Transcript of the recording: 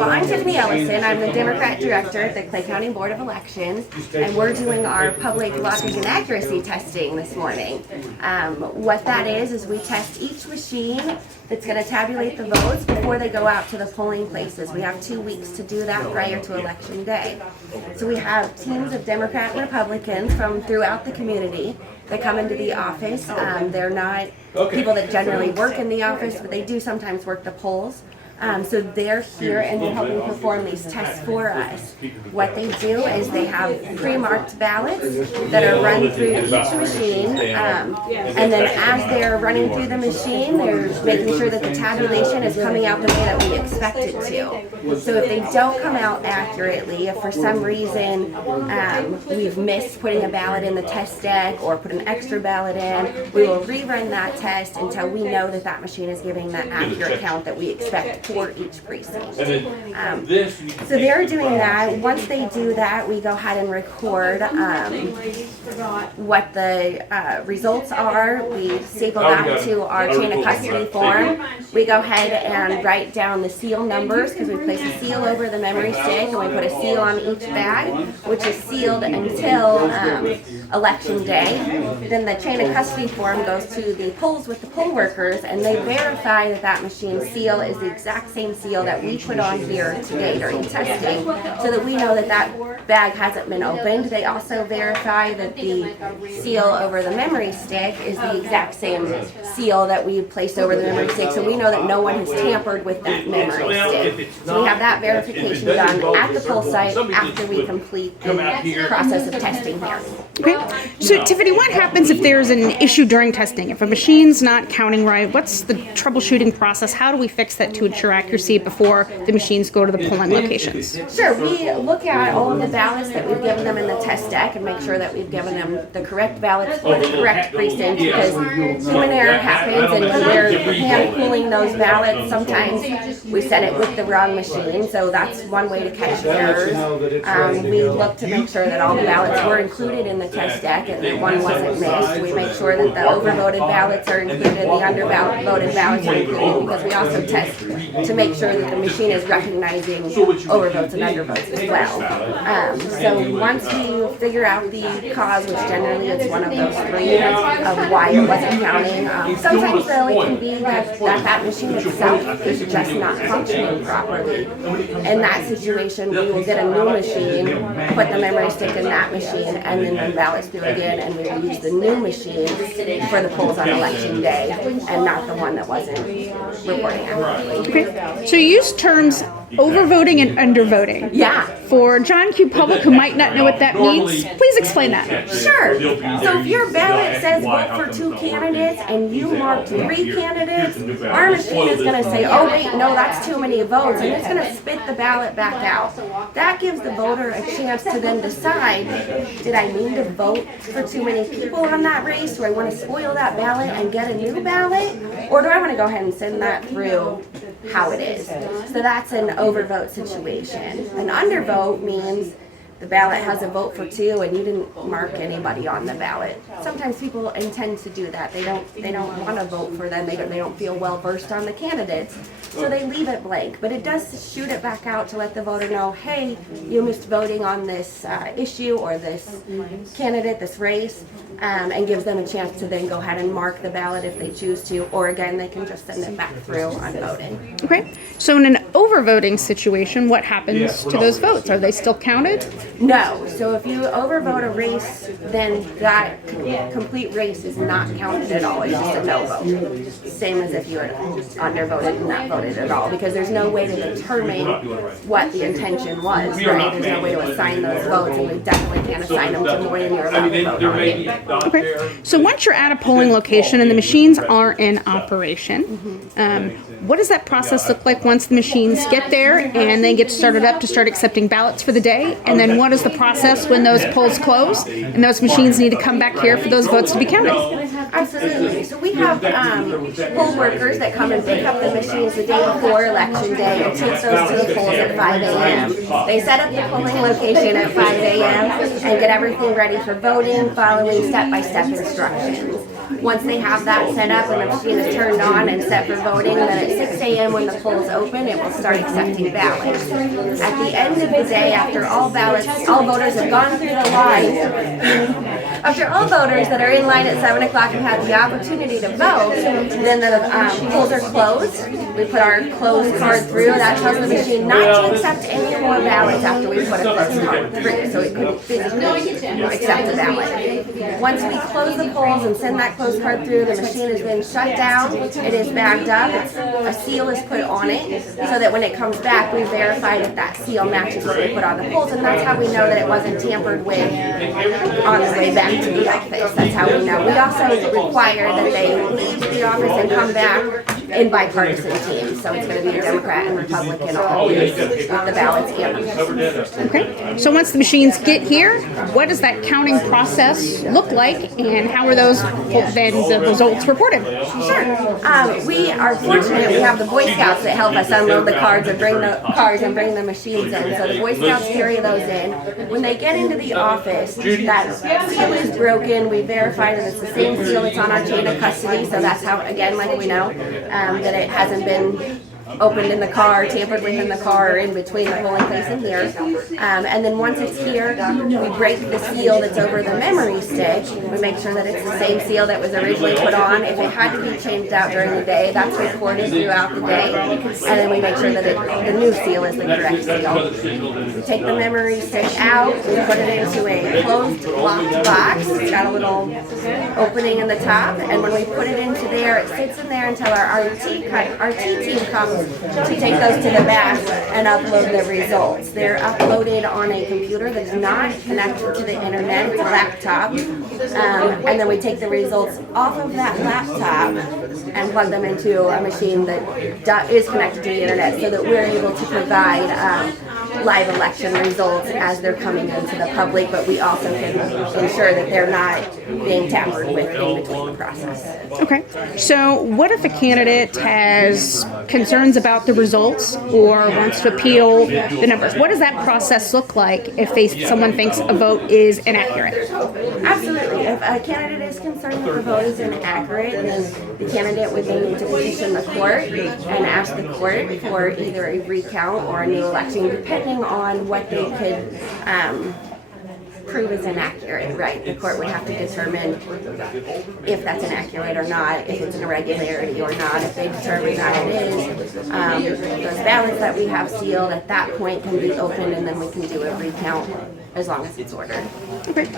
Well, I'm Tiffany Ellison. I'm the Democrat Director at the Clay County Board of Elections, and we're doing our public logic and accuracy testing this morning. What that is we test each machine that's going to tabulate the votes before they go out to the polling places. We have 2 weeks to do that prior to Election Day. So we have teams of Democrat and Republicans from throughout the community that come into the office. They're not people that generally work in the office, but they do sometimes work the polls. So they're here and they're helping perform these tests for us. What they do is they have pre-marked ballots that are run through each machine, and then as they're running through the machine, they're making sure that the tabulation is coming out the way that we expect it to. So if they don't come out accurately, if for some reason we've missed putting a ballot in the test deck or put an extra ballot in, we will rerun that test until we know that that machine is giving that accurate count that we expect for each precinct. So they're doing that. Once they do that, we go ahead and record what the results are. We staple that to our chain of custody form. We go ahead and write down the seal numbers because we place a seal over the memory stick and we put a seal on each bag, which is sealed until Election Day. Then the chain of custody form goes to the polls with the poll workers, and they verify that that machine's seal is the exact same seal that we put on here today during testing, so that we know that that bag hasn't been opened. They also verify that the seal over the memory stick is the exact same seal that we placed over the memory stick, so we know that no one has tampered with that memory stick. So we have that verification done at the poll site after we complete the process of testing here. Okay. So Tiffany, what happens if there's an issue during testing? If a machine's not counting right, what's the troubleshooting process? How do we fix that to ensure accuracy before the machines go to the polling locations? Sure, we look at all of the ballots that we've given them in the test deck and make sure that we've given them the correct ballots for the correct precinct, because human error happens and when we're hand pooling those ballots, sometimes we set it with the wrong machine, so that's one way to catch errors. We look to make sure that all the ballots were included in the test deck and that one wasn't missed. We make sure that the overvoted ballots are included, the undervoted ballots are included, because we also test to make sure that the machine is recognizing overvotes and undervotes as well. So once we figure out the cause, which generally is one of those three of why it wasn't counting, sometimes though it can be that machine itself is just not functioning properly. In that situation, we will get a new machine, put the memory stick in that machine, and then run ballots through again, and we will use the new machine for the polls on Election Day, and not the one that wasn't reporting accurately. Okay. So you use terms overvoting and undervoting. Yeah. For John Q. Public who might not know what that means, please explain that. Sure. So if your ballot says vote for 2 candidates and you marked 3 candidates, our machine is going to say, oh wait, no, that's too many votes, and it's going to spit the ballot back out. That gives the voter a chance to then decide, did I mean to vote for too many people on that race? Do I want to spoil that ballot and get a new ballot? Or do I want to go ahead and send that through how it is? So that's an overvote situation. An undervote means the ballot has a vote for 2 and you didn't mark anybody on the ballot. Sometimes people intend to do that. They don't want to vote for them. They don't feel well versed on the candidates, so they leave it blank. But it does shoot it back out to let the voter know, hey, you missed voting on this issue or this candidate, this race, and gives them a chance to then go ahead and mark the ballot if they choose to, or again, they can just send it back through unvoted. Okay. So in an overvoting situation, what happens to those votes? Are they still counted? No. So if you overvote a race, then that complete race is not counted at all. It's just a no vote. Same as if you were undervoted and not voted at all, because there's no way to determine what the intention was, right? There's no way to assign those votes, and we definitely can't assign them to more than you're allowed to vote on. Okay. So once you're at a polling location and the machines are in operation, what does that process look like once the machines get there and they get started up to start accepting ballots for the day? And then what is the process when those polls close and those machines need to come back here for those votes to be counted? Absolutely. So we have poll workers that come and pick up the machines the day before Election Day and take those to the polls at 5 a.m. They set up the polling location at 5 a.m. and get everything ready for voting, following step-by-step instructions. Once they have that set up and the machine is turned on and set for voting, then at 6 a.m. when the polls open, it will start accepting ballots. At the end of the day, after all voters have gone through the line, after all voters that are in line at 7 o'clock and have the opportunity to vote, then the polls are closed. We put our closed card through. That tells the machine not to accept any more ballots after we put a closed card through, so it couldn't physically accept a ballot. Once we close the polls and send that closed card through, the machine has been shut down. It is backed up. A seal is put on it so that when it comes back, we verify that that seal matches what we put on the polls, and that's how we know that it wasn't tampered with on the way back to the office. That's how we know. We also require that they leave the office and come back in bipartisan teams. So it's going to be a Democrat and Republican always with the ballots in. Okay. So once the machines get here, what does that counting process look like, and how are those then the results reported? Sure. We are fortunate. We have the Boy Scouts that help us unload the cards and bring the cards and bring the machines in. So the Boy Scouts carry those in. When they get into the office, that seal is broken. We verify that it's the same seal that's on our chain of custody. So that's how, again, like we know, that it hasn't been opened in the car, tampered with in the car, or in between the polling place and here. And then once it's here, we break the seal that's over the memory stick. We make sure that it's the same seal that was originally put on. If it had to be changed out during the day, that's recorded throughout the day. And then we make sure that the new seal is the correct seal. We take the memory stick out, we put it into a closed, locked box. It's got a little opening in the top, and when we put it into there, it sits in there until our RT team comes to take those to the back and upload the results. They're uploaded on a computer that's not connected to the internet. It's a laptop. And then we take the results off of that laptop and plug them into a machine that is connected to the internet so that we're able to provide live election results as they're coming into the public, but we also can ensure that they're not being tampered with in between the process. Okay. So what if a candidate has concerns about the results or wants to appeal the numbers? What does that process look like if someone thinks a vote is inaccurate? Absolutely. If a candidate is concerned that the vote is inaccurate, then the candidate would then need to petition the court and ask the court for either a recount or a new election, depending on what they could prove is inaccurate, right? The court would have to determine if that's inaccurate or not, if it's an irregularity or not. If they determine that it is, those ballots that we have sealed at that point can be opened, and then we can do a recount as long as it's ordered. Okay.